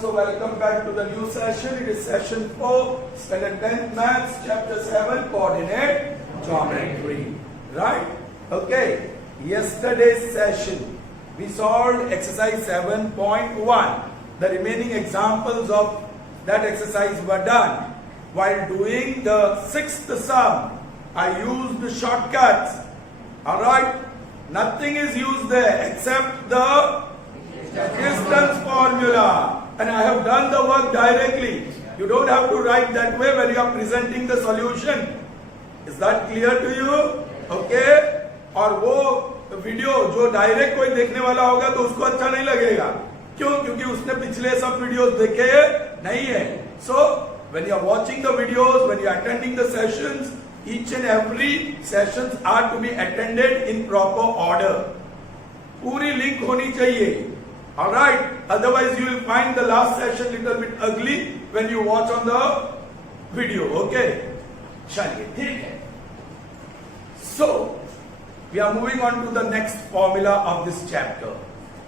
So welcome back to the new session. It is session 4, standard 10th maths, chapter 7, coordinate geometry. Right? Okay. Yesterday's session, we solved exercise 7.1. The remaining examples of that exercise were done. While doing the sixth sum, I used the shortcuts. Alright? Nothing is used there except the distance formula. And I have done the work directly. You don't have to write that way when you are presenting the solution. Is that clear to you? Okay? और वो video जो direct कोई देखने वाला होगा तो उसको अच्छा नहीं लगेगा. क्यों? क्योंकि उसने पिछले सब वीडियोस देखे नहीं है. So when you are watching the videos, when you are attending the sessions, each and every sessions are to be attended in proper order. पूरी लिंक होनी चाहिए. Alright, otherwise you will find the last session little bit ugly when you watch on the video. Okay? चलिए, ठीक है. So, we are moving on to the next formula of this chapter.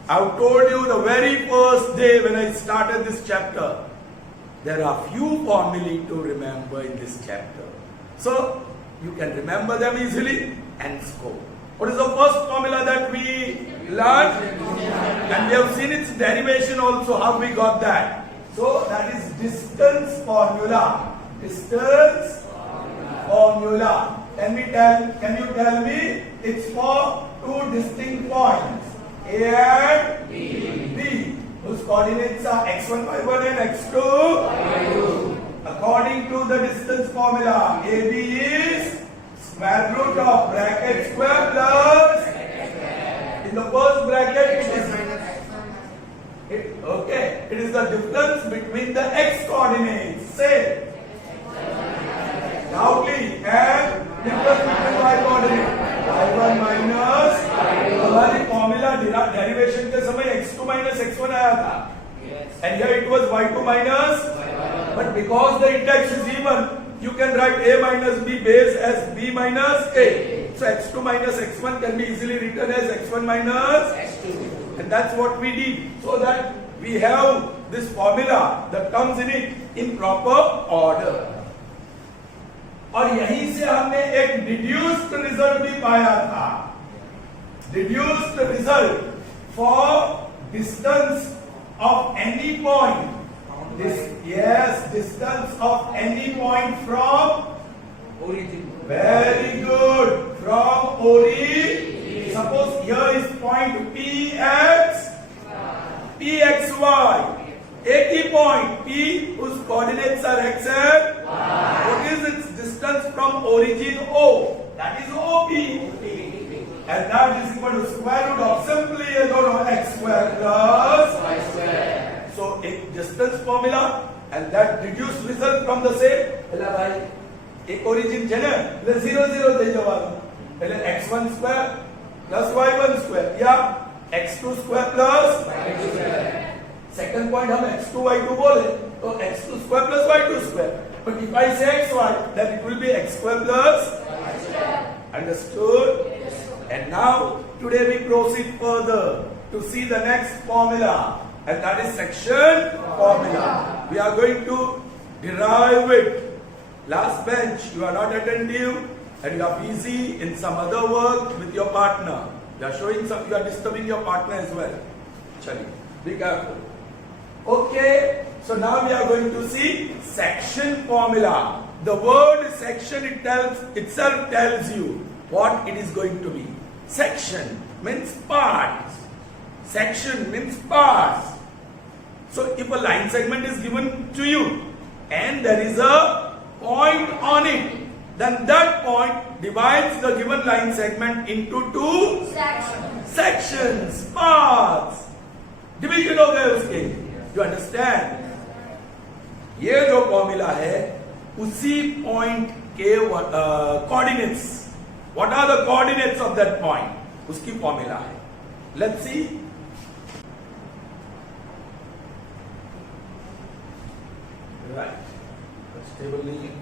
I've told you the very first day when I started this chapter, there are few formulae to remember in this chapter. So, you can remember them easily and score. What is the first formula that we learned? And we have seen its derivation also, how we got that. So, that is distance formula. Distance formula. Can you tell me? It's for two distinct points, A and B, whose coordinates are x1, y1 and x2, y2. According to the distance formula, AB is square root of bracket square plus, in the first bracket it is the difference between the x coordinates. Say loudly, and difference between y coordinate. y1 minus, हमारी formula derivation के समय x2 minus x1 आया था, and here it was y2 minus, but because the index is even, you can write a minus b base as b minus a. So x2 minus x1 can be easily written as x1 minus x2, and that's what we did, so that we have this formula that comes in it in proper order. और यहीं से हमने एक deduced result भी पाया था. Deduced result for distance of any point. Distance of any point from origin. Very good. From origin. Suppose here is point PXY. A point P whose coordinates are x and y. What is its distance from origin O? That is OP. And that is equal to square root of simply x square plus y square. So a distance formula and that reduced result from the same. पहला भाई एक origin है ना, पहले 0 0 दे जवाब. पहले x1 square plus y1 square या x2 square plus y2 square. Second point हम x2 y2 बोले तो x2 square plus y2 square. But if I say xy, then it will be x square plus y square. Understood? Yes. And now today we proceed further to see the next formula, and that is section formula. We are going to derive it. Last bench you are not attentive and you are busy in some other work with your partner. You are showing some. You are disturbing your partner as well. Chali, be careful. Okay, so now we are going to see section formula. The word section itself tells you what it is going to be. Section means parts. Section means parts. So if a line segment is given to you and there is a point on it, then that point divides the given line segment into two sections, parts. Division हो गए उसके. You understand? ये जो formula है उसी point के coordinates. What are the coordinates of that point? उसकी formula है. Let's see. Right. That's table नहीं है.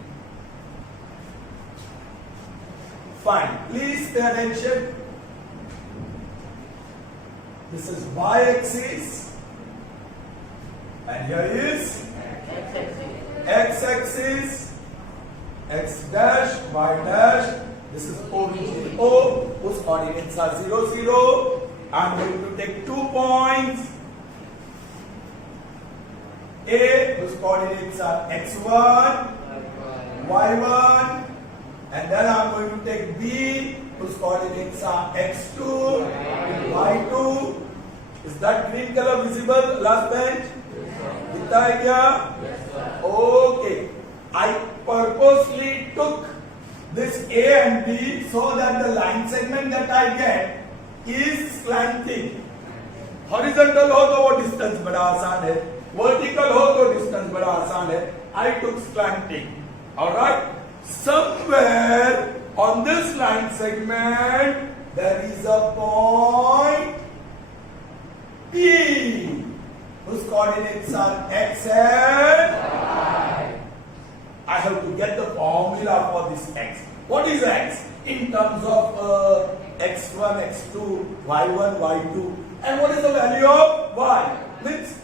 Fine. Please pay attention. This is y-axis. and here is x-axis, x dash, y dash. This is origin O, whose coordinates are 0, 0. I'm going to take 2 points. A, whose coordinates are x1, y1, and then I'm going to take B, whose coordinates are x2, y2. Is that green color visible last bench? Dikhta hai kya? Okay. I purposely took this A and B so that the line segment that I get is slanting. Horizontal हो तो वो distance बड़ा आसान है, vertical हो तो distance बड़ा आसान है. I took slanting. All right. Somewhere on this line segment there is a point P whose coordinates are x and y. I have to get the formula for this x. What is x? In terms of x1, x2, y1, y2. And what is the value of y? Means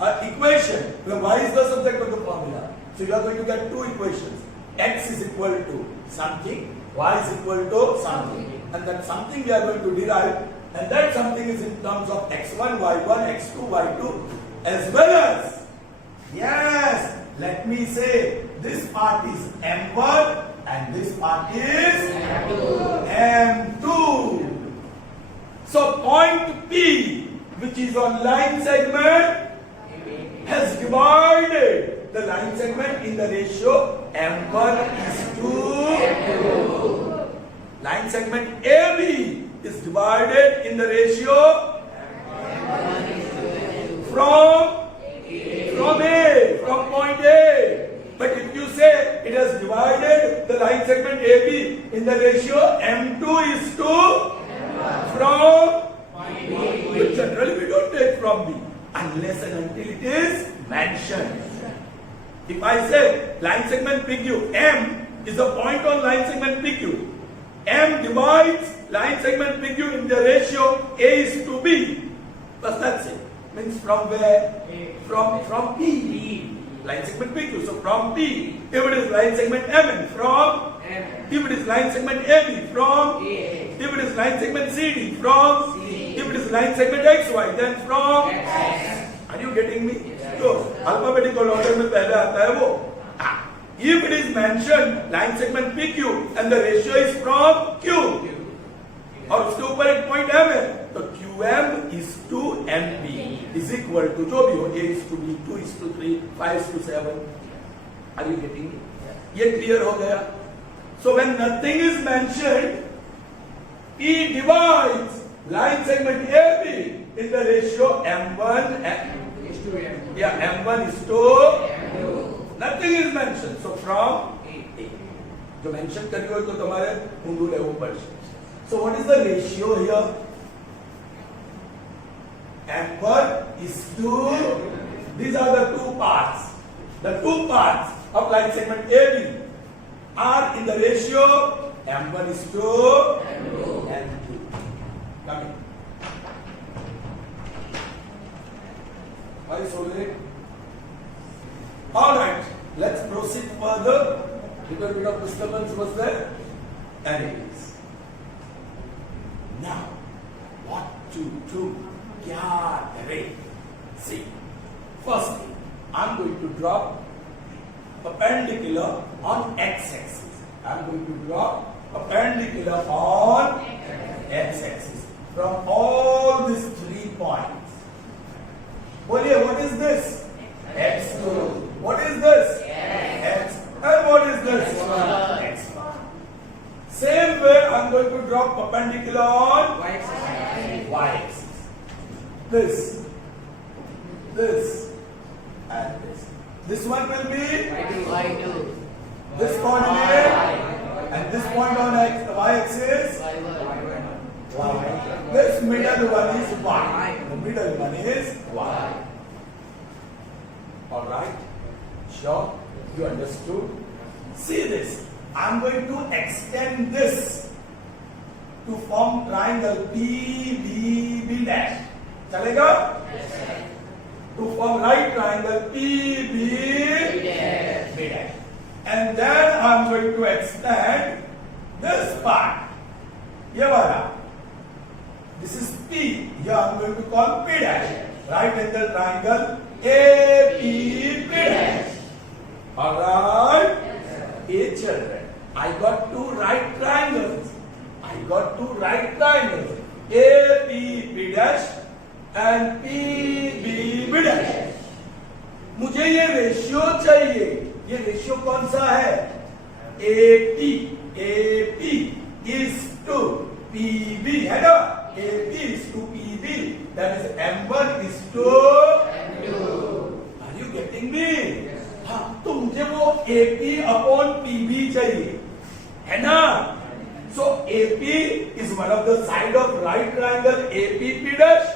equation where y is the subject of the formula. So you are going to get two equations. X is equal to something, y is equal to something. And that something we are going to derive, and that something is in terms of x1, y1, x2, y2, as well as, yes, let me say, this part is M1 and this part is M2. So point P, which is on line segment, has divided the line segment in the ratio M1 is to M2. Line segment AB is divided in the ratio from point A. But if you say it has divided the line segment AB in the ratio M2 is to from B. But generally we don't take from B unless and until it is mentioned. If I say line segment PQ, M is a point on line segment PQ. M divides line segment PQ in the ratio A is to B. But that's it. Means from where? From P. Line segment PQ. So from P. If it is line segment MN, from M. If it is line segment AB, from A. If it is line segment CD, from C. If it is line segment XY, then from X. Are you getting me? तो alphabetical order में पहले आता है वो. If it is mentioned line segment PQ and the ratio is from Q, और उसके ऊपर एक point M है, तो QM is to MP is equal to जो भी हो, A is to B, 2 is to 3, 5 is to 7. Are you getting me? ये clear हो गया. So when nothing is mentioned, P divides line segment AB in the ratio M1 is to M2. Yeah, M1 is to M2. Nothing is mentioned. So from A. जो mention करी हो तो तुम्हारे उंगली है ऊपर. So what is the ratio here? M1 is to, these are the two parts. The two parts of line segment AB are in the ratio M1 is to M2. Come in. Why so late? All right, let's proceed further. Little bit of disturbance was there. Anyways, now what to do? Kya kare? See, firstly, I'm going to drop perpendicular on x-axis. I'm going to drop perpendicular on x-axis from all these 3 points. Boliye, what is this? X2. What is this? X. And what is this? X1. Same way, I'm going to drop perpendicular on y-axis. This, and this. This one will be y2. This coordinate, and this point on y-axis, y. This middle one is y. The middle one is y. All right? Sure? You understood? See this. I'm going to extend this to form triangle PBB dash. चलेगा? to form right triangle PB dash. And then I am going to extend this part. ये वाला. This is P. Here I am going to call P dash. Right angle triangle APB dash. Alright? Hey children, I got two right triangles. APB dash and PB dash. मुझे ये ratio चाहिए. ये ratio कौन सा है? AP is to PB है ना? AP is to PB. That is M1 is to M2. Are you getting me? हाँ, तो मुझे वो AP upon PB चाहिए, है ना? So AP is one of the side of right triangle APP dash,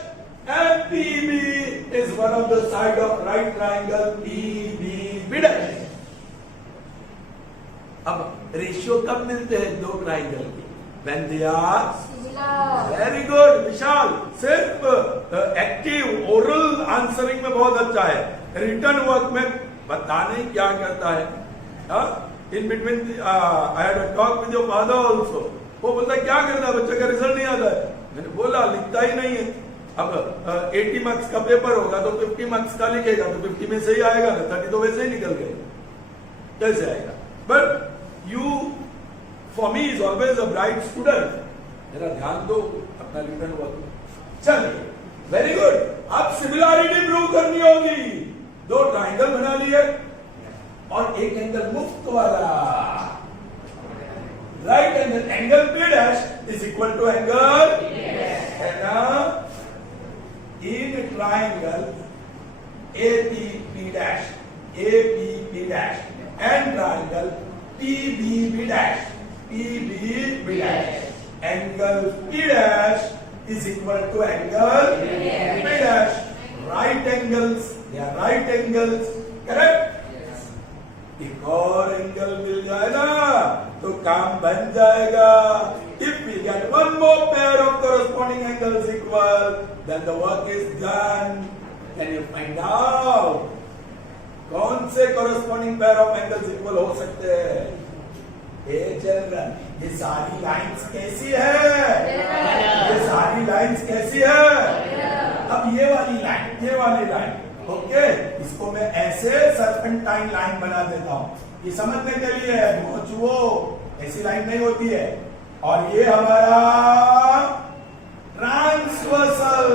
and PB is one of the side of right triangle PBB dash. अब ratio कब मिलते हैं दो ट्राइंगल के? When they are similar. Very good, विशाल. सिर्फ active oral answering में बहुत अच्छा है, रिटर्न वर्क में बता नहीं क्या करता है. In between I had a talk with your father also. वो बोलता है क्या करता है, बच्चे का रिजल्ट नहीं आता है. मैंने बोला लिखता ही नहीं है. अब 80 मार्क्स का पेपर होगा तो 50 मार्क्स का लिखेगा तो 50 में से ही आएगा ना, 30 तो वैसे ही निकल गए. कैसे आएगा? But you for me is always a bright student. जरा ध्यान दो अपना रिटर्न वर्क. चलिए, वेरी गुड. अब सिमिलैरिटी प्रूव करनी होगी. दो ट्राइंगल बना लिए और एक एंगल मुफ्त वाला. Right angle P dash is equal to angle है ना? In triangle APP dash and triangle PBB dash. Angle P dash is equal to angle P dash. Right angles, they are right angles, correct? Yes. एक और angle मिल जाए ना तो काम बन जाएगा. If we get one more pair of corresponding angles equal, then the work is done. Can you find out? कौन से corresponding pair of angles equal हो सकते हैं? चिल्ड्रन, ये सारी लाइंस कैसी है? ये सारी लाइंस कैसी है? अब ये वाली लाइन, ओके, इसको मैं ऐसे सर्पेंटाइन लाइन बना देता हूँ. ये समझने के लिए है, वो ऐसी लाइन नहीं होती है. और ये हमारा ट्रांसवर्सल.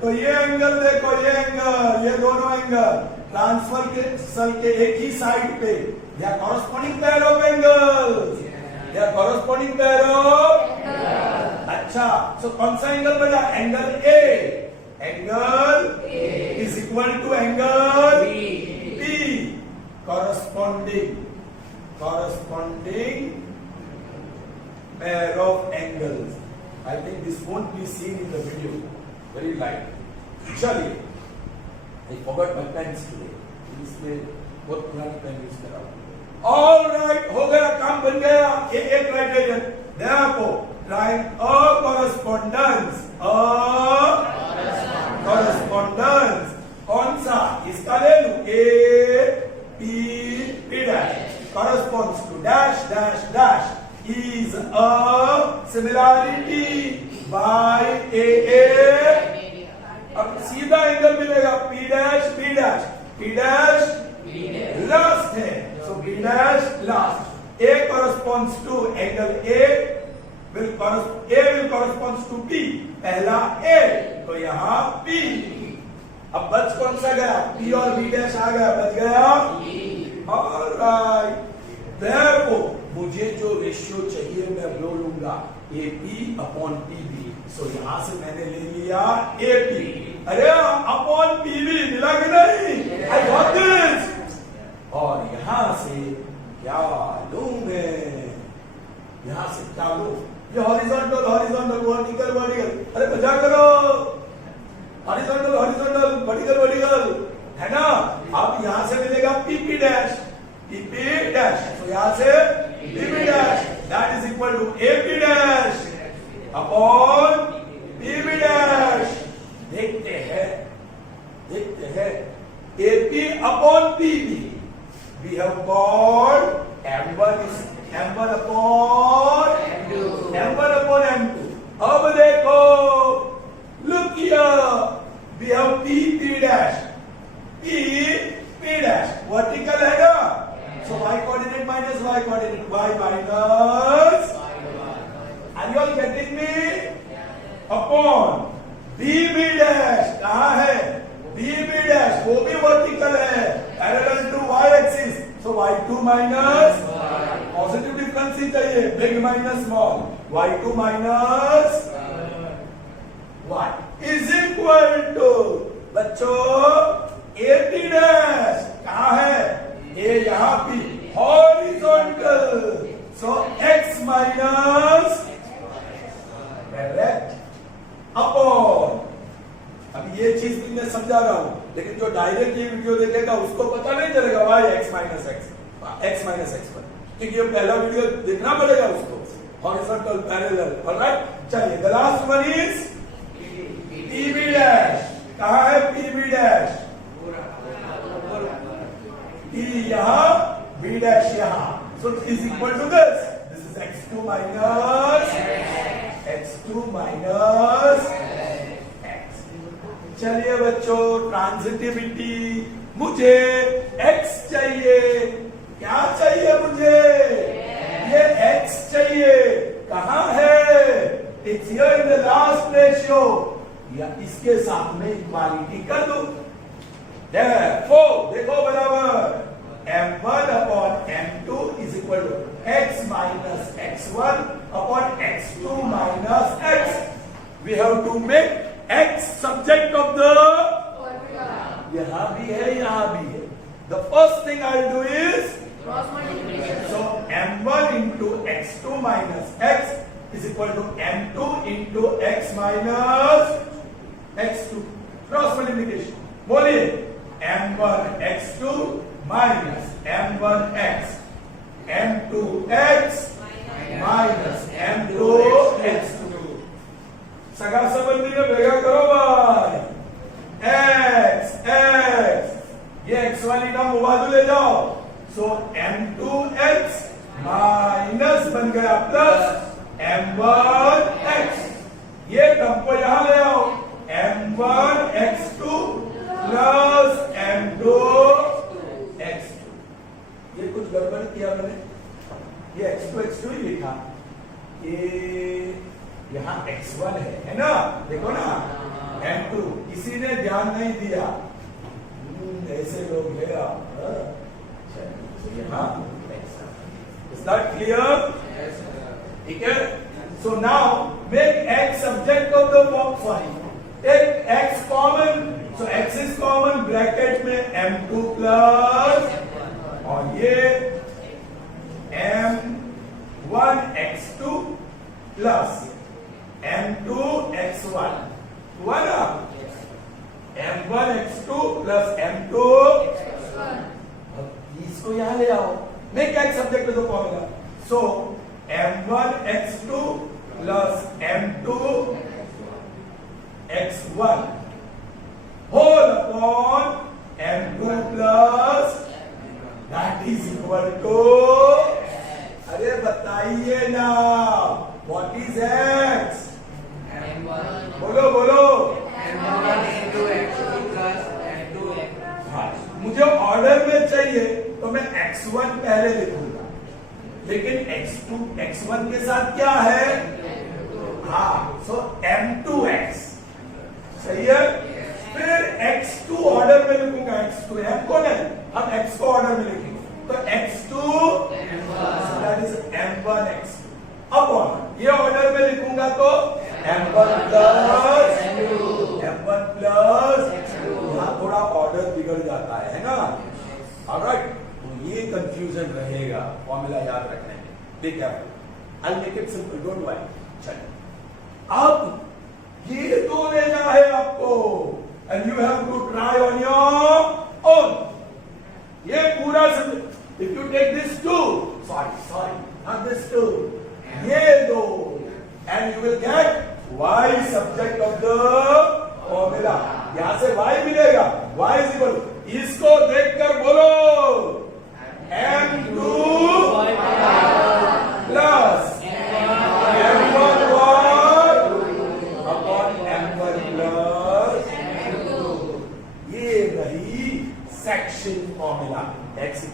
तो ये एंगल देखो, ये एंगल, ये दोनों एंगल ट्रांसवर्सल के एक ही साइड पे. They are corresponding pair of angles. They are corresponding pair of angles. अच्छा, so कौन सा एंगल बना? Angle A. Angle is equal to angle B. Corresponding pair of angles. I think this won't be seen in the video. Very light. चलिए, I forgot my pens today. इसलिए बहुत पुरानी pen use कर रहा हूँ. All right, हो गया, काम बन गया. एक क्राइटेरियन. Therefore, correspondence. कौन सा? इसका ले लूं. P dash corresponds to dash is a similarity by AA. अब सीधा एंगल मिलेगा. P dash last है. So B dash last. A corresponds to angle A will corresponds to P. पहला A, तो यहाँ P. अब बच कौन सा गया? P और B dash आ गया, बच गया Alright. Therefore, मुझे जो रेशियो चाहिए मैं वो लूंगा AP upon PB. So यहाँ से मैंने ले लिया AP. अरे upon PB मिला कि नहीं? I got this. और यहां से क्या लूं मैं? यहां से क्या लूं? ये हॉरिजॉन्टल वर्टिकल. अरे मजा करो. हॉरिजॉन्टल वर्टिकल है ना? अब यहां से मिलेगा PP dash. तो यहां से PP dash. That is equal to AP dash upon PB dash. देखते हैं upon PB. We have called M1 is M1 upon M2. M1 upon M2. अब देखो, look here. We have P dash. P dash. Vertical है ना? So y coordinate minus y coordinate. Y minus. Are you all getting me? Upon BB dash. कहाँ है? BB dash. वो भी vertical है. Parallel to y axis. So y2 minus. Positive difference ही चाहिए. Big minus small. y2 minus y is equal to, बच्चों, AP dash. कहाँ है? A यहाँ भी. Horizontal. So x minus. Correct. Upon. अब ये चीज भी मैं समझा रहा हूं, लेकिन जो डायरेक्ट ये वीडियो देखेगा उसको पता नहीं चलेगा y x माइनस x पर, क्योंकि ये पहला वीडियो देखना पड़ेगा उसको. Horizontal parallel. ऑलराइट, चलिए the last one is PB dash. कहाँ है PB डैश? P यहाँ, B डैश यहाँ. So it is equal to this. This is x2 minus x. चलिए बच्चों, ट्रांजिटिविटी. मुझे x चाहिए. क्या चाहिए मुझे? ये x चाहिए. कहाँ है? It's here in the last ratio. या इसके साथ में इक्वालिटी कर दो. Therefore, देखो बराबर, M1 upon M2 is equal to x minus x1 upon x2 minus x. We have to make x subject of the. यहाँ भी है, यहाँ भी है. The first thing I'll do is Cross multiplication. so M1 into x2 minus x is equal to M2 into x minus x2. Cross multiplication. बोलिए, M1 x2 minus M1 x, M2 x minus M2 x2. सगा संबंधी में भेगा करो भाई. x x, ये x वाली का मुबादू ले जाओ. सो M2 x माइनस बन गया प्लस M1 x. ये टर्म को यहां ले आओ. M1 x2 plus M2 x2. ये कुछ गड़बड़ किया मैंने. ये x2 x2 ही लिखा. ये यहाँ x1 है ना? देखो ना, M2 किसी ने ध्यान नहीं दिया. ऐसे लोग ले आओ. Is that clear? ठीक है. So now make x subject of the box. Sorry, take x common. So x is common. Bracket में M2 प्लस और ये M1 x2 plus M2 x1 हुआ ना? M1 x2 प्लस M2 इसको यहां ले आओ. Make x subject to the formula. So M1 x2 plus M2 x1 whole upon M2 plus that is equal to. अरे बताइए ना, what is x? बोलो बोलो. मुझे ऑर्डर में चाहिए तो मैं x1 पहले लिखूंगा, लेकिन x1 के साथ क्या है? हाँ, सो M2x. सही है. फिर x2 ऑर्डर में लिखूंगा. x2 m को नहीं, हम x को ऑर्डर में लिखेंगे. तो x2 that is M1 x2 upon ये ऑर्डर में लिखूंगा तो M1 प्लस M1 प्लस. यहाँ थोड़ा ऑर्डर बिगड़ जाता है ना? ऑलराइट, तो ये कंफ्यूजन रहेगा फॉर्मूला याद रखने में. ठीक है, I make it simple, don't worry. चलिए, अब ये दो लेना है आपको and you have to try on your own. ये पूरा if you take this two, sorry not this two, ये दो and you will get y subject of the formula. यहां से y मिलेगा. y इज इक्वल, इसको देखकर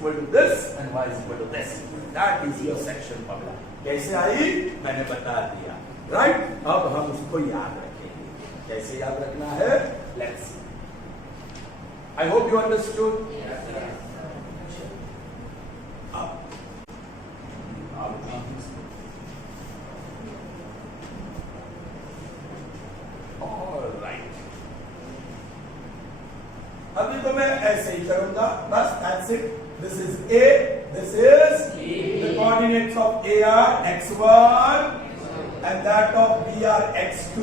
equal to this and y is equal to this. That is your section formula. कैसे आई मैंने बता दिया, right? अब हम उसको याद रखेंगे. कैसे याद रखना है? Let's see. I hope you understood. अभी तो मैं ऐसे ही करूंगा बस. That's it. This is A. This is the coordinates of A are x1 and that of B are x2,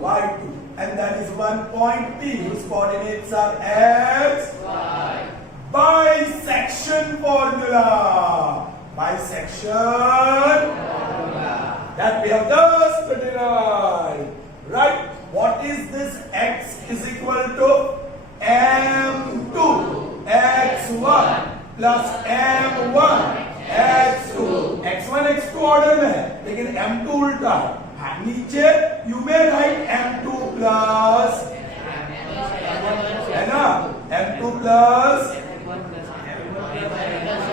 y2, and that is one point P whose coordinates are x, y. Bisection formula. Bisection formula that we have just derived. Right? What is this? X is equal to M2 x1 plus M1 x2. x1 x2 order में है लेकिन M2 उल्टा है. नीचे you may write M2 plus, है ना, M2 plus,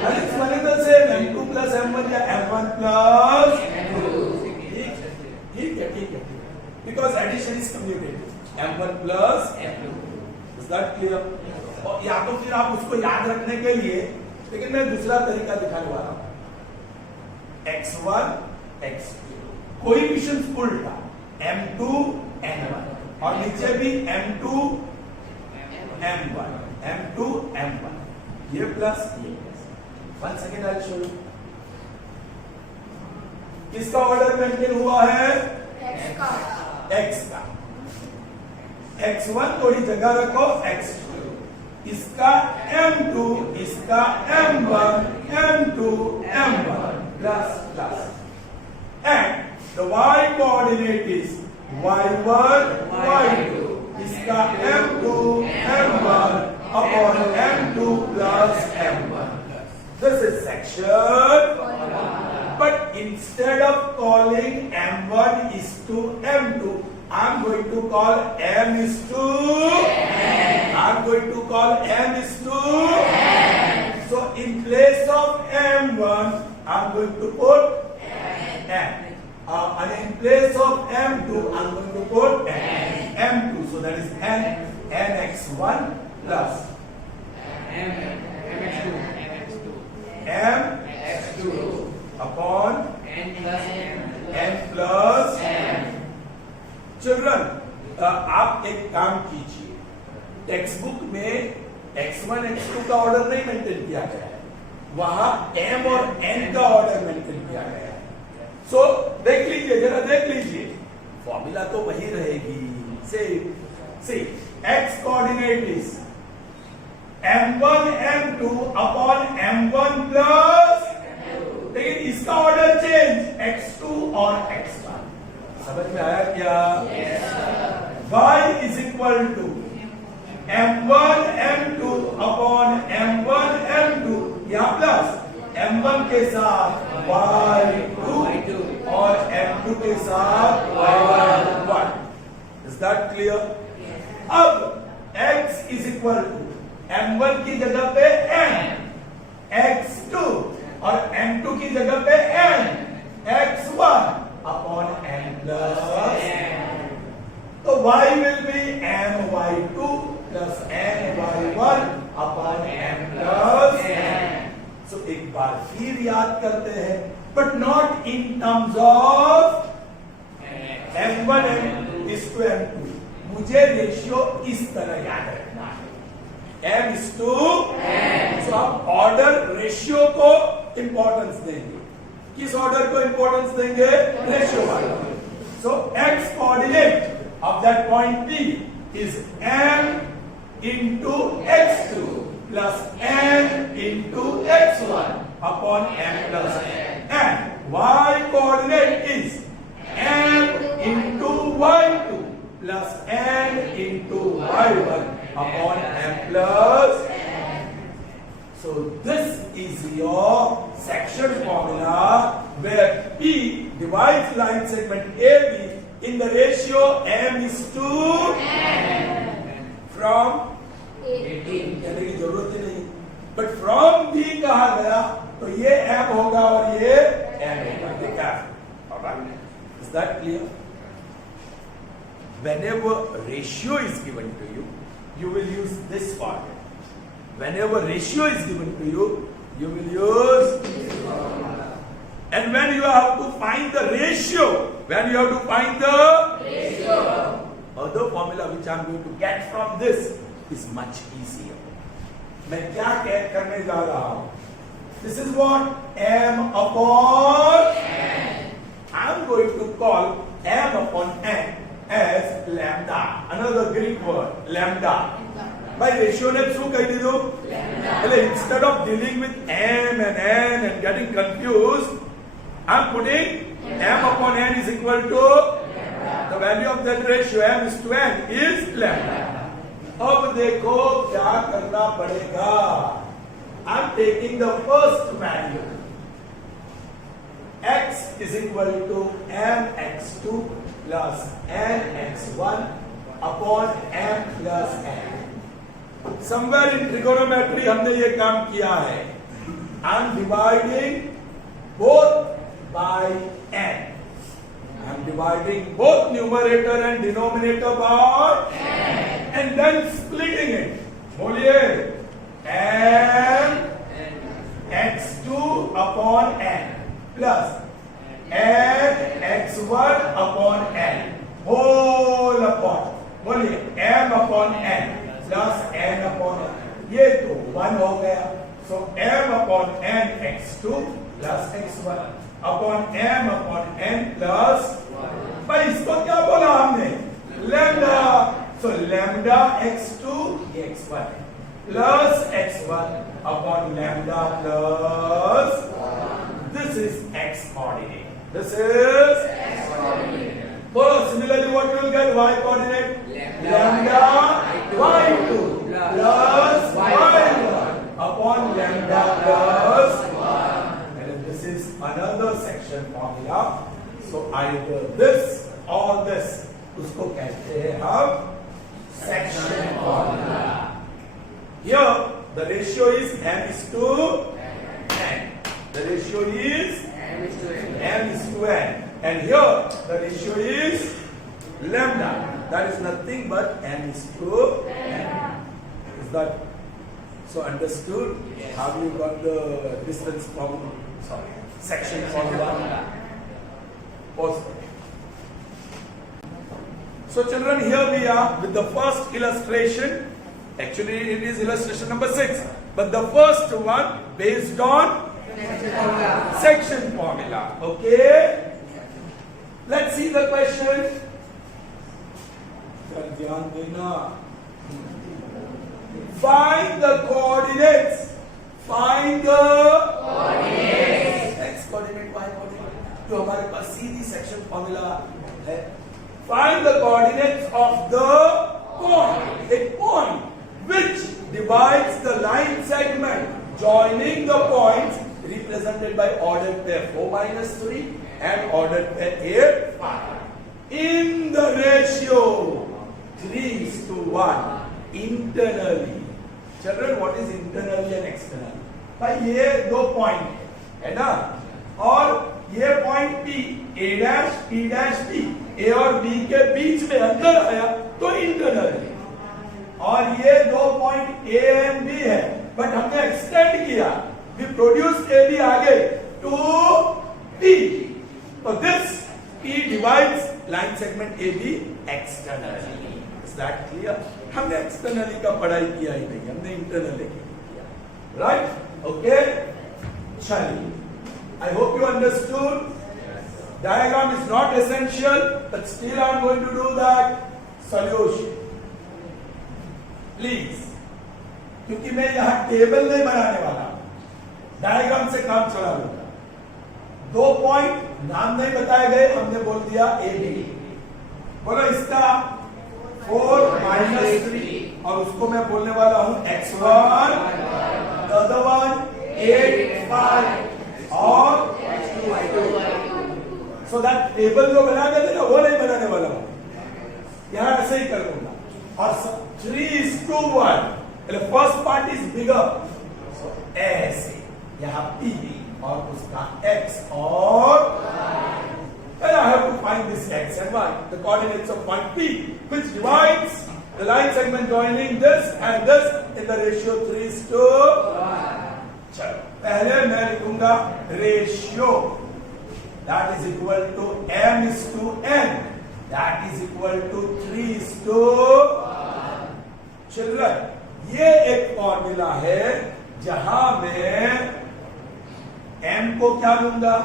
and it's one is the same, M2 plus M1 या M1 plus, ठीक है, because addition is commutative. M1 plus M2. Is that clear? और या तो फिर आप उसको याद रखने के लिए, लेकिन मैं दूसरा तरीका दिखाने वाला हूं. x1 x2 कोएफिशिएंट्स उल्टा M2 M1 और नीचे भी M2 M1 M2 M1 ये प्लस ये. One second I show you. किसका ऑर्डर मेंटेन हुआ है? x का. x1 थोड़ी जगह रखो, x2, इसका M2, इसका M1 M2 M1 plus plus, and the y coordinate is y1 y2, इसका M2 M1 upon M2 plus M1. This is section. But instead of calling M1 is to M2, I'm going to call M is to M. I'm going to call M is to M. So in place of M1, I'm going to put M. And in place of M2, I'm going to put M2. So that is Nx1 plus Mx2 upon N plus M. Children, आप एक काम कीजिए. Text book में x1 x2 का order नहीं maintain किया गया है, वहां m और n का ऑर्डर मेंटेन किया गया है. सो देख लीजिए, जरा देख लीजिए, फॉर्मूला तो वही रहेगी. से x coordinate is m1 m2 upon m1 plus, लेकिन इसका ऑर्डर चेंज x2 और x1. समझ में आया क्या? y is equal to m1 m2 upon m1 m2, यहां प्लस m1 के साथ y2 और m2 के साथ y1. Is that clear? अब x is equal to m1 की जगह पे n, x2 और m2 की जगह पे n, x1 upon n plus n. तो y will be m y2 plus n y1 upon n plus n. सो एक बार फिर याद करते हैं, but not in terms of m1 is to m2. मुझे रेशियो इस तरह याद रखना है, m is to n. सो आप ऑर्डर रेशियो को इंपॉर्टेंस देंगे. किस ऑर्डर को इंपॉर्टेंस देंगे? रेशियो वाला. सो x coordinate of that point P is m into x2 plus n into x1 upon m plus n, and y coordinate is m into y2 plus n into y1 upon m plus n. So this is your section formula where P divides line segment AB in the ratio m is to n from 18. कहने की जरूरत ही नहीं. But from B कहा गया तो ये m होगा और ये n होगा. देखा? Alright? Is that clear? Whenever ratio is given to you, you will use this formula. Whenever ratio is given to you, you will use this formula. And when you have to find the ratio, when you have to find the ratio, other formula which I am going to get from this is much easier. मैं क्या करने जा रहा हूं? This is what m upon n. I am going to call m upon n as lambda. Another Greek word, lambda. By ratio ने શું કહી દીધું? એટલે instead of dealing with m and n and getting confused, I am putting m upon n is equal to the value of that ratio m is to n is lambda. अब देखो क्या करना पड़ेगा. I am taking the first value. X is equal to mx2 plus nx1 upon m plus n. Somewhere in trigonometry हमने ये काम किया है. I am dividing both by n. I am dividing both numerator and denominator by n. And then splitting it. बोलिए m x2 upon n plus n x1 upon n whole upon. बोलिए m upon n plus n upon n. ये तो 1 हो गया. So m upon n x2 plus x1 upon m upon n plus 1. भाई इसको क्या बोला हमने? lambda. So lambda x2 x1 plus x1 upon lambda plus 1. This is x coordinate. This is x coordinate. Well, similarly, what you will get? Y coordinate. Lambda y2 plus y1 upon lambda plus 1. And this is another section formula. So either this or this. उसको कहते हैं हम section formula. Here the ratio is m is to n. The ratio is m is to n. And here the ratio is lambda. That is nothing but m is to n. Is that so understood? Yes. How you got the distance formula? Sorry, section formula. Pause. So children, here we are with the first illustration. Actually it is illustration number 6. But the first one based on section formula. Okay? Let's see the question. ध्यान देना. Find the coordinates. Find the coordinates. X coordinate, Y coordinate. जो हमारे पास सीधी section formula है. Find the coordinates of the point. A point which divides the line segment joining the points represented by ordered pair 4 minus 3 and ordered pair 8 5 in the ratio 3:1 internally. Children, what is internally and externally? भाई ये दो point है ना, और ये point P, A dash, P dash, P, A और B के बीच में अंदर आया तो इंटरनली. और ये दो पॉइंट A एंड B है, बट हमने एक्सटेंड किया. वी प्रोड्यूस AB आगे टू P. तो this P divides line segment AB externally. Is that clear? हमने एक्सटर्नली का पढ़ाई किया ही नहीं, हमने इंटरनली किया. राइट? ओके, चलिए. I hope you understood. Diagram is not essential, but still I am going to do that solution. Please, क्योंकि मैं यहाँ टेबल नहीं बनाने वाला, डायग्राम से काम चला लूंगा. दो पॉइंट नाम नहीं बताए गए, हमने बोल दिया ए बी. बोलो इसका 4 minus 3 और उसको मैं बोलने वाला हूं x1, the other one 8 5 और so that टेबल जो बना देते ना वो नहीं बनाने वाला हूं, यहां ऐसे ही कर दूंगा. और 3:1, first part is bigger, So ऐसे यहाँ PB और उसका X और and I have to find this X and Y, the coordinates of point P, which divides the line segment joining this and this in the ratio 3:1. चलो पहले मैं लिखूंगा ratio that is equal to m:n, that is equal to 3:1. Children, ये एक formula है जहां मैं m को क्या लूंगा,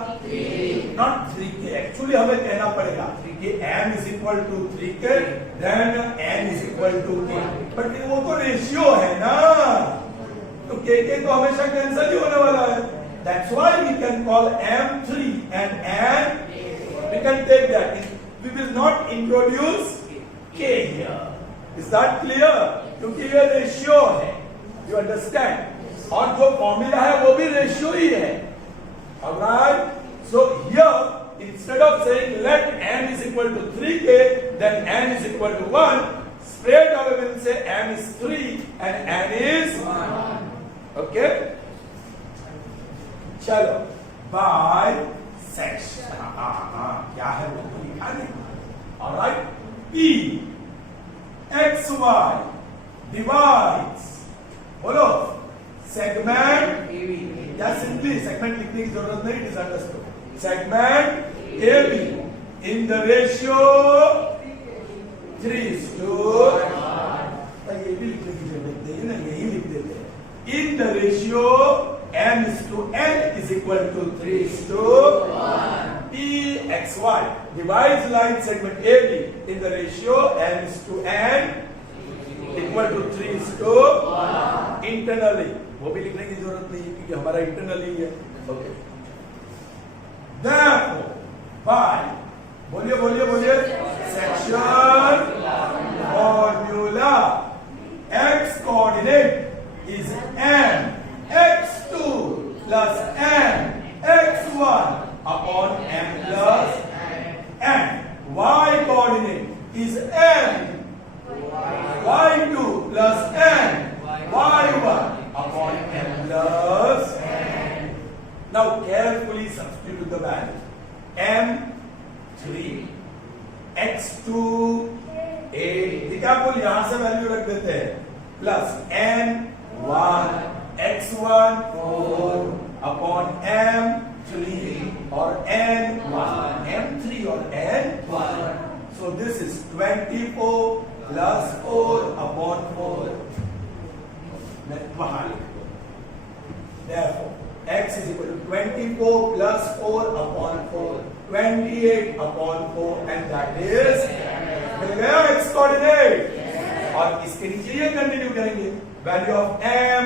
नॉट 3k. एक्चुअली हमें कहना पड़ेगा कि m is equal to 3k, then n is equal to k. But वो तो रेशियो है ना, तो k तो हमेशा कैंसिल ही होने वाला है. That's why we can call m 3 and n. We can take that. We will not introduce k here. Is that clear? क्योंकि ये रेशियो है. You understand? और जो फॉर्मूला है वो भी रेशियो ही है. Alright, so here instead of saying let n is equal to 3k, then n is equal to 1, straight away we'll say m is 3 and n is 1. Okay? चलो by section. क्या है वो तो लिखा नहीं. Alright, P XY divides, बोलो, segment या simply segment लिखने की जरूरत नहीं, it is understood. Segment AB in the ratio 3:1. ये भी लिखने की जरूरत नहीं ना, यही लिख देते हैं. In the ratio m:n is equal to 3:1. PXY divides line segment AB in the ratio m:n equal to 3:1. Internally वो भी लिखने की जरूरत नहीं क्योंकि हमारा इंटरनली है. ओके, therefore by बोलिए बोलिए बोलिए section formula x coordinate is m x2 plus m x1 upon m plus n. Y coordinate is m y2 plus m y1 upon m plus n. Now carefully substitute the value. m3 x2 8, डिकापुल यहां से value रख देते हैं, plus n1 x1 4 upon m3 और n1 m3 और n1. So this is 24 plus 4 upon 4. Therefore, x is equal to 24 plus 4 upon 4, 28 upon 4, and that is मिल गया x coordinate. और इसके नीचे ये कंटिन्यू करेंगे. वैल्यू ऑफ m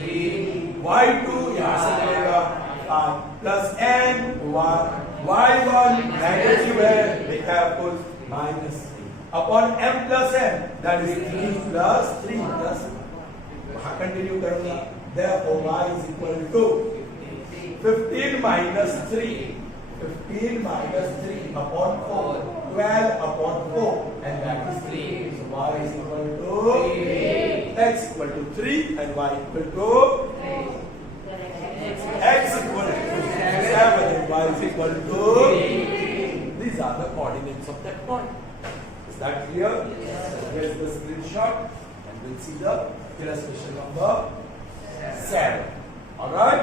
3 y2 यहां से मिलेगा प्लस n1 y1 नेगेटिव है, be careful, minus 3 upon m plus n, that is 3 plus 3 plus. Continue करूंगा. Therefore y is equal to 15 minus 3, 15 minus 3 upon 4, 12 upon 4, and that is 3. So y is equal to 3. X equal to 3 and y equal to 3. X equal to 7 and y is equal to 3. These are the coordinates of that point. Is that clear? Yes. Here is the screenshot and we'll see the illustration number 7. All right?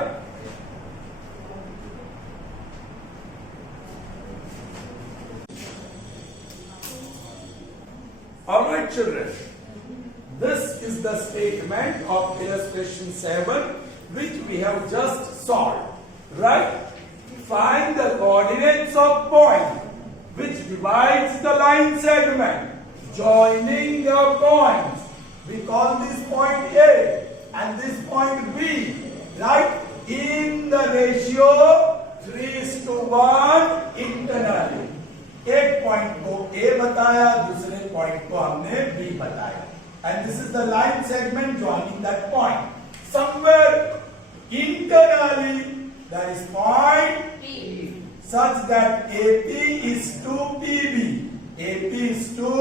All right, children. This is the statement of illustration 7 which we have just solved. Right? Find the coordinates of point which divides the line segment joining the points. We call this point A and this point B, right? In the ratio 3:1 internally. एक point को A बताया, दूसरे point को हमने B बताया. And this is the line segment joining that point. Somewhere internally there is point P such that AP is to PB. AP is to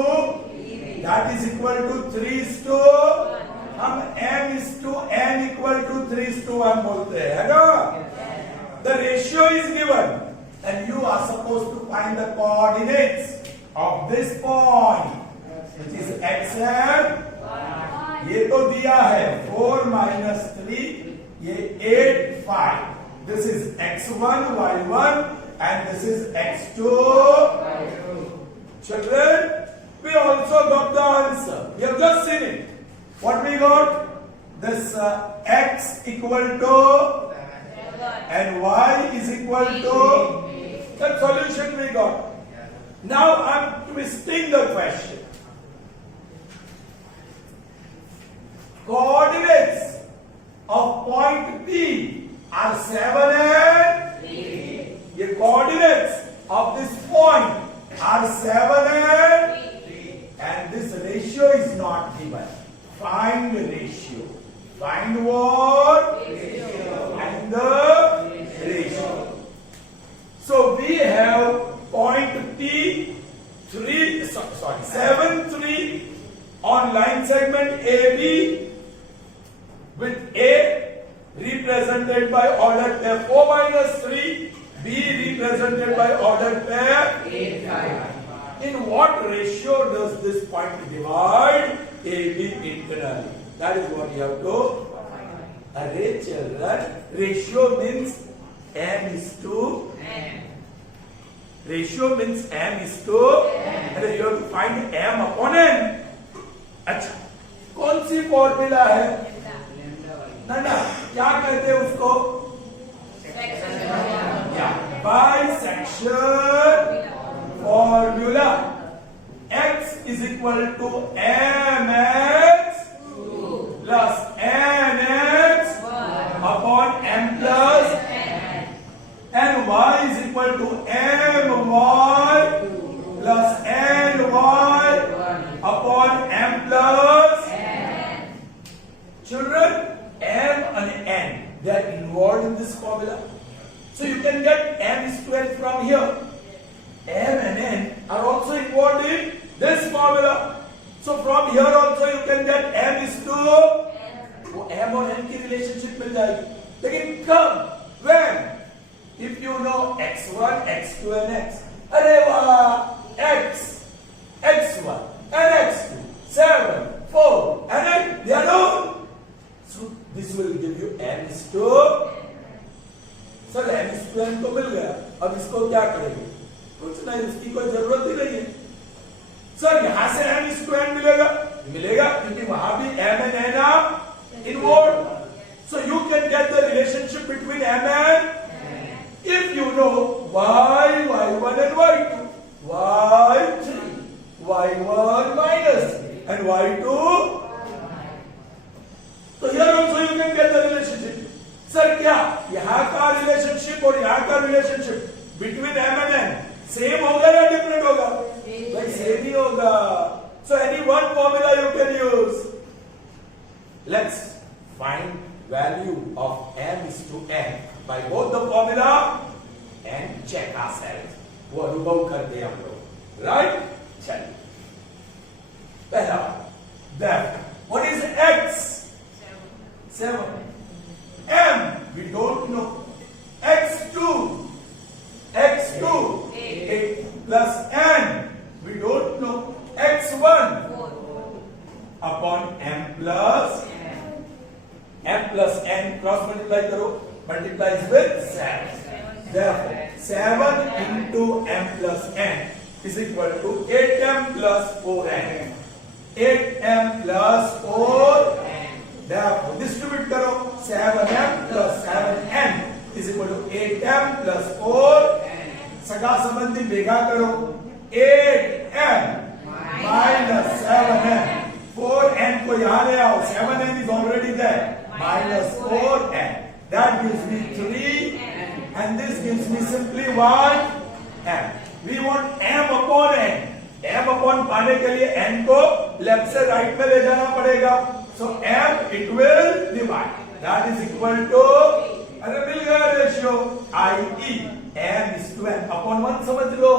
PB. That is equal to 3:1. हम m/n=3:1 बोलते हैं ना. The ratio is given and you are supposed to find the coordinates of this point which is x and ये तो दिया है 4 - 3 ये 8 5. This is x1 y1 and this is x2 y2. Children, we also got the answer. We have just seen it. What we got? This x equal to and y is equal to that solution we got. Now I'm twisting the question. Coordinates of point P are 7 and 3. The coordinates of this point are 7 and 3. And this ratio is not given. Find the ratio. Find what? Ratio. Find the ratio. So we have point P 7 3 on line segment AB with A represented by order pair 4 - 3, B represented by order pair 8 5. In what ratio does this point divide AB internally? That is what you have to array, children. Ratio means m/n. Ratio means m/n. And you have to find m/n. अच्छा, कौन सी formula है? ना क्या कहते हैं उसको? Bisection formula. x is equal to mx plus nx upon m plus and y is equal to my plus ny upon m plus n. Children, m and n, they are involved in this formula. So you can get m/n from here. M and n are also involved in this formula. So from here also you can get m/n. वो m और n की relationship मिल जाएगी. लेकिन कब? When? If you know x1, x2 and x. अरे वाह, x, x1 and x2, 7, 4 and 8, they are known. So this will give you m/n. Sir m/n तो मिल गया, अब इसको क्या करेंगे? कुछ नहीं, उसकी कोई जरूरत ही नहीं है. सर यहां से m/n मिलेगा क्योंकि वहां भी m and n are involved. So you can get the relationship between m and if you know y, y1 and y2, y3, y1 minus and y2. So here also you can get the relationship. Sir क्या यहाँ का relationship और यहाँ का relationship between m and n same होगा या different होगा? भाई सेम ही होगा. So any one formula you can use. Let's find value of m/n by both the formula and check ourselves. वो अनुभव करते हैं हम लोग, right? चलिए पहला that what is x? 7. M we don't know. x2 8 plus n we don't know. x1 upon m plus n cross multiply करो, multiplies with 7. Therefore 7 into m plus n is equal to 8m plus 4n. 8m plus 4n. Therefore distribute करो, 7m plus 7n is equal to 8m plus 4n. सगा संबंधी भेगा करो, 8m minus 7n. 4n को यहाँ ले आओ, 7n is already there, minus 4n. That gives me 3 and this gives me simply 1m. We want m upon n. m upon पाने के लिए n को लेफ्ट से राइट में ले जाना पड़ेगा. So m it will divide. That is equal to अरे मिल गया रेशियो i.e. m/n upon 1 समझ लो.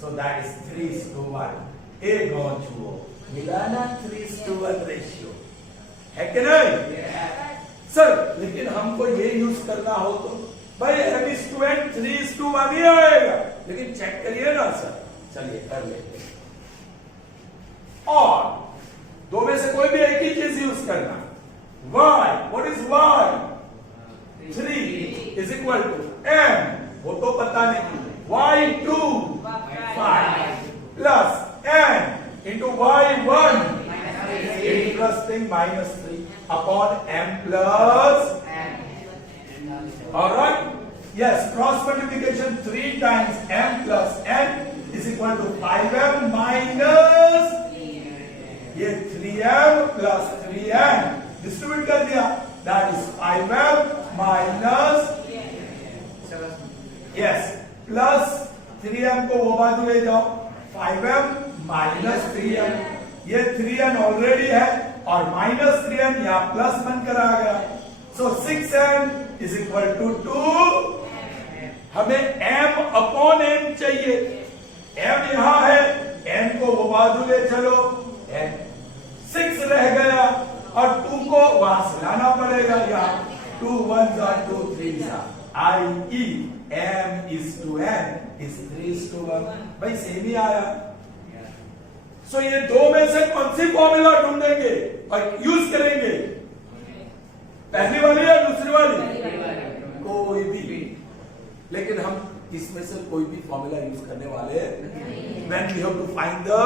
So that is 3:1. एक और छुओ मिला ना 3:1 रेशियो. है कि नहीं? सर लेकिन हमको ये यूज करना हो तो भाई m/n 3:1 ही आएगा, लेकिन चेक करिए ना सर। चलिए कर लेते हैं। और दो में से कोई भी एक ही चीज यूज करना। y, what is y? 3 is equal to m, वो तो पता नहीं, y2 5 plus n into y1 interesting -3 upon m plus n. All right? Yes, cross multiplication 3 times m plus n is equal to 5m minus ये 3m plus 3n distribute कर दिया, that is 5m minus yes plus 3m को वो बाजू ले जाओ, 5m minus 3m, ये 3n already है और माइनस 3n यहां प्लस बनकर आ गया, सो 6n इज इक्वल टू 2। हमें m अपॉन n चाहिए, m यहां है, n को वो बाजू ले चलो, n 6 रह गया और 2 को वहां से लाना पड़ेगा, यहां 2 1s are 2 3s are, i.e. m is to n is 3:1। भाई सेम ही आया। सो ये दो में से कौन सी फॉर्मूला ढूंढेंगे और यूज करेंगे? पहली वाली या दूसरी वाली? कोई भी, लेकिन हम इसमें से कोई भी फॉर्मूला यूज करने वाले when we have to find the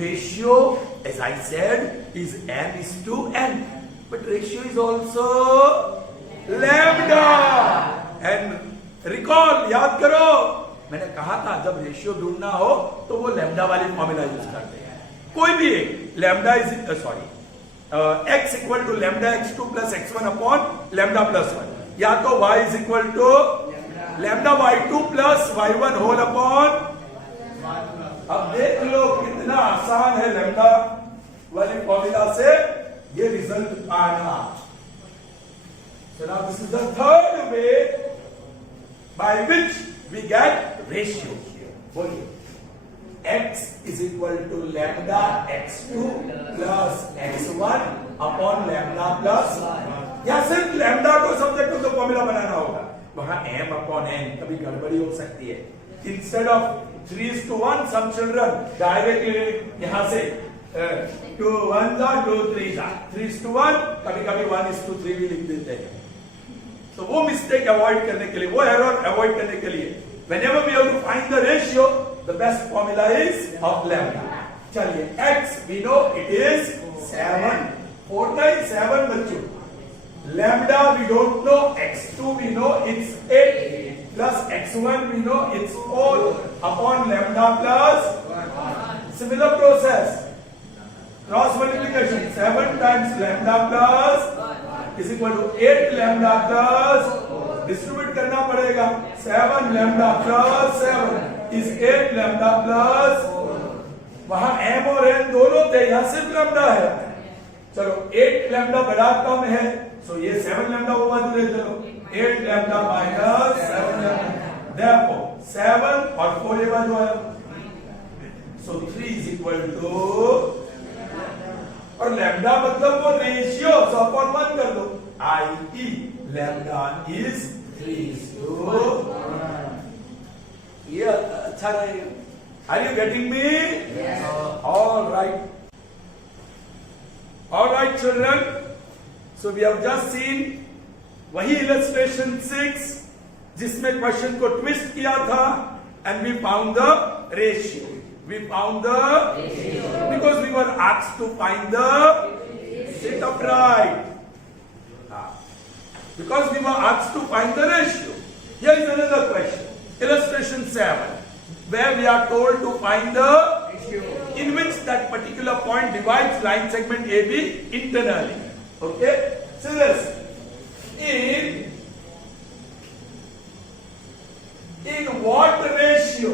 ratio as I said is m is to n, but ratio is also lambda, and recall, याद करो मैंने कहा था जब रेशियो ढूंढना हो तो वो लैम्डा वाली फॉर्मूला यूज करते हैं, कोई भी एक, lambda is x equal to lambda x2 plus x1 upon lambda plus 1, या तो y is equal to lambda y2 plus y1 whole upon. अब देख लो कितना आसान है लैम्डा वाली फॉर्मूला से ये रिजल्ट पाना। So now this is the third way by which we get ratio here. बोलिए, x is equal to lambda x2 plus x1 upon lambda plus 1। या सिर्फ लैम्डा को सब्जेक्ट टू द फॉर्मूला बनाना होगा, वहां m upon n कभी गड़बड़ी हो सकती है। Instead of 3:1 some children directly यहां से 2 1s are 2 3s are 3:1, कभी कभी 1:3 भी लिख देते हैं। तो वो मिस्टेक अवॉइड करने के लिए, वो एरर अवॉइड करने के लिए whenever we have to find the ratio, the best formula is of lambda। चलिए x we know it is 7, 4 9 7 बच्चों, lambda we don't know, x2 we know it's 8 plus x1 we know it's 4 upon lambda plus 1। Similar process, cross multiplication 7 times lambda plus is equal to 8 lambda plus, distribute करना पड़ेगा, 7 lambda plus 7 is 8 lambda plus, वहां m और n दोनों थे, यहां सिर्फ lambda है। चलो 8 lambda बड़ा कम है, सो ये 7 lambda वो बाजू ले चलो, 8 lambda minus 7 lambda, therefore 7 और 4 ये बाजू आया, सो 3 is equal to, और लैम्डा मतलब वो रेशियो, सो अपॉन 1 कर दो, i.e. Lambda is 3:1। ये अच्छा रहेगा। Are you getting me? All right children, so we have just seen वही इलस्ट्रेशन 6 जिसमें क्वेश्चन को ट्विस्ट किया था, and we found the ratio. We found the ratio because we were asked to find the sit upright. Because we were asked to find the ratio. Here is another question. Illustration 7, where we are told to find the ratio in which that particular point divides line segment AB internally. Okay? So this in what ratio?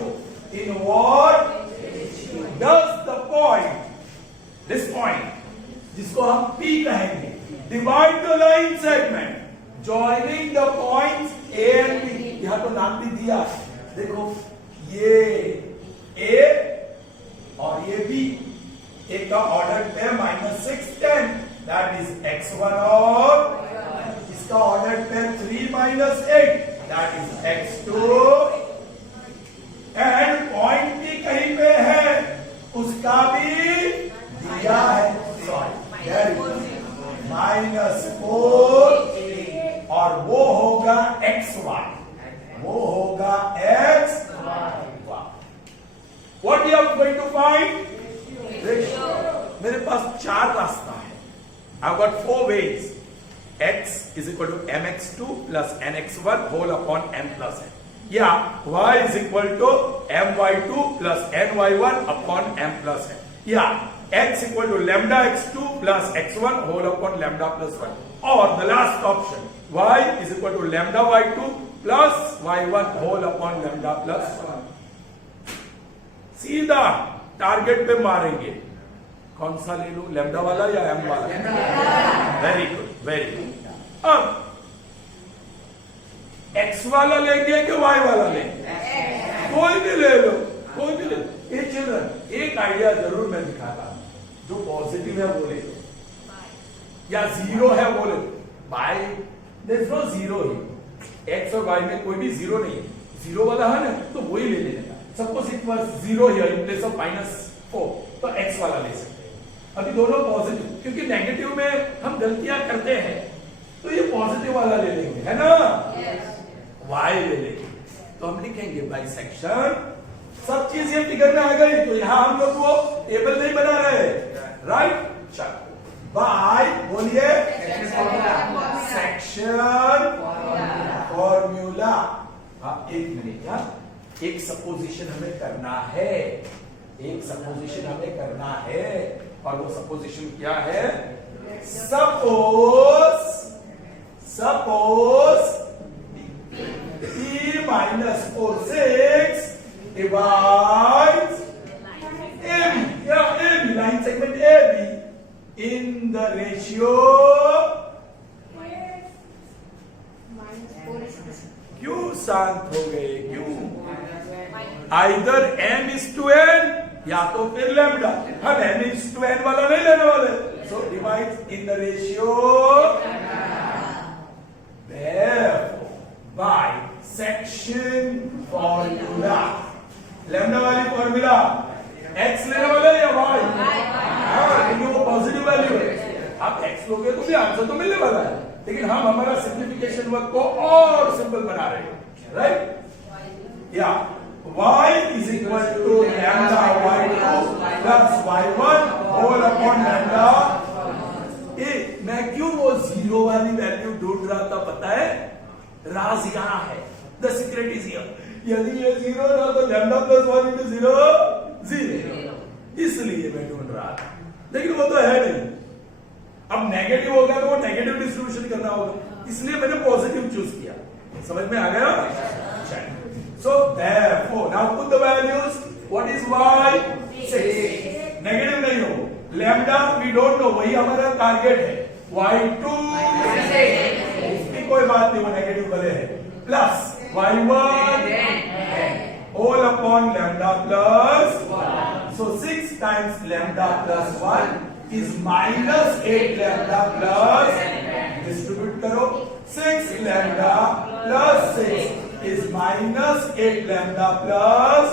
In what does the point, this point, जिसको हम P कहेंगे, divide the line segment joining the points A and B। यहां तो नाम भी दिया, देखो ये A और ये B, एक का ऑर्डर पे -6 10 दैट इज x1 और इसका ऑर्डर पे 3 -8 that is x2 and point भी कहीं पे है उसका भी दिया है सॉरी -4 और वो होगा xy वो होगा xy what you are going to find ratio मेरे पास 4 रास्ता है I got 4 ways x is equal to mx2 plus nx1 whole upon m plus n या y is equal to my2 plus ny1 upon m plus n या x equal to lambda x2 plus x1 whole upon lambda plus 1 or the last option y is equal to lambda y2 plus y1 whole upon lambda plus 1 सीधा target पे मारेंगे कौन सा ले लूं lambda वाला या एम वाला वेरी गुड वेरी गुड अब x वाला लेंगे कि y वाला लेंगे कोई भी ले लो कोई भी ले लो ये चिल्ड्रन एक आइडिया जरूर मैं दिखाता हूं जो पॉजिटिव है वो ले लो या जीरो है वो ले लो by there is no zero ही x और y में कोई भी जीरो नहीं है जीरो वाला है ना तो वही ले लेना suppose it was zero here in place of -4 तो x वाला ले सकते हैं अभी दोनों पॉजिटिव क्योंकि नेगेटिव में हम गलतियां करते हैं तो ये पॉजिटिव वाला ले लेंगे है ना y ले लेंगे तो हम लिखेंगे बाइसेक्शन सब चीज ये फिगर में आ गई तो यहां हम लोग वो टेबल नहीं बना रहे राइट चलो बाय बोलिए सेक्शन फॉर्मूला हाँ एक मिनट हाँ एक सपोजिशन हमें करना है और वो सपोजिशन क्या है suppose e -4 6 divides AB line segment AB in the ratio क्यों शांत हो गए क्यों Either m is to n या तो फिर लैम्डा हम m is to n वाला नहीं लेने वाले so divide in the ratio therefore by section formula lambda वाली फॉर्मूला x लेने वाले या y क्योंकि वो पॉजिटिव वैल्यू है आप x लोगे तो भी आंसर तो मिलने वाला है लेकिन हम हमारा सिंप्लीफिकेशन वर्क को और सिंपल बना रहे हैं राइट या y is equal to lambda y2 plus y1 whole upon lambda मैं क्यों वो जीरो वाली वैल्यू ढूंढ रहा था पता है राज यहाँ है द सीक्रेट इज हियर यदि ये जीरो ना तो लैम्डा प्लस 1 into 0 जीरो इसलिए मैं ढूंढ रहा था लेकिन वो तो है नहीं अब नेगेटिव होगा तो वो नेगेटिव डिस्ट्रीब्यूशन करना होगा इसलिए मैंने पॉजिटिव चूज किया समझ में आ गया So therefore, now put the values. What is y? 6. Negative नहीं हो. Lambda we don't know. वही हमारा टारगेट है. y2 इसकी कोई बात नहीं वो नेगेटिव वाले है. Plus y1 whole upon lambda plus 1. So 6 times lambda plus 1 is -8 lambda plus. Distribute करो. 6 lambda plus 6. Is -8 lambda plus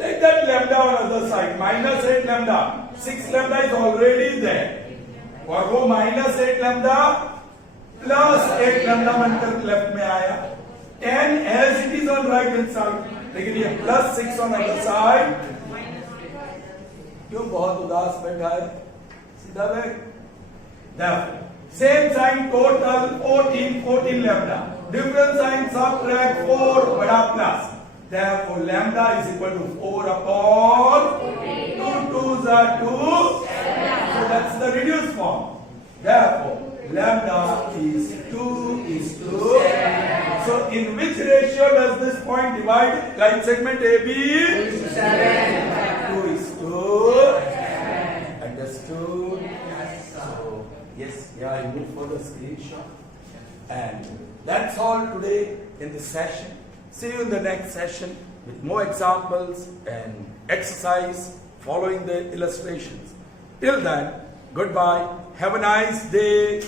take that lambda on other side -8 lambda 6 lambda is already there और वो -8 lambda plus 8 lambda बनकर left में आया 10 as it is on right hand side लेकिन ये +6 on other side क्यों बहुत उदास बैठा है सीधा बैठ therefore same sign total 14 lambda different sign subtract 4 बड़ा plus therefore lambda is equal to 4 upon 2 2s are 2 so that's the reduced form therefore lambda is 2:7 so in which ratio does this point divide line segment AB 2:7 understood so yes yeah you move for the screenshot and that's all today in this session. See you in the next session with more examples and exercise following the illustrations. Till then, goodbye. Have a nice day.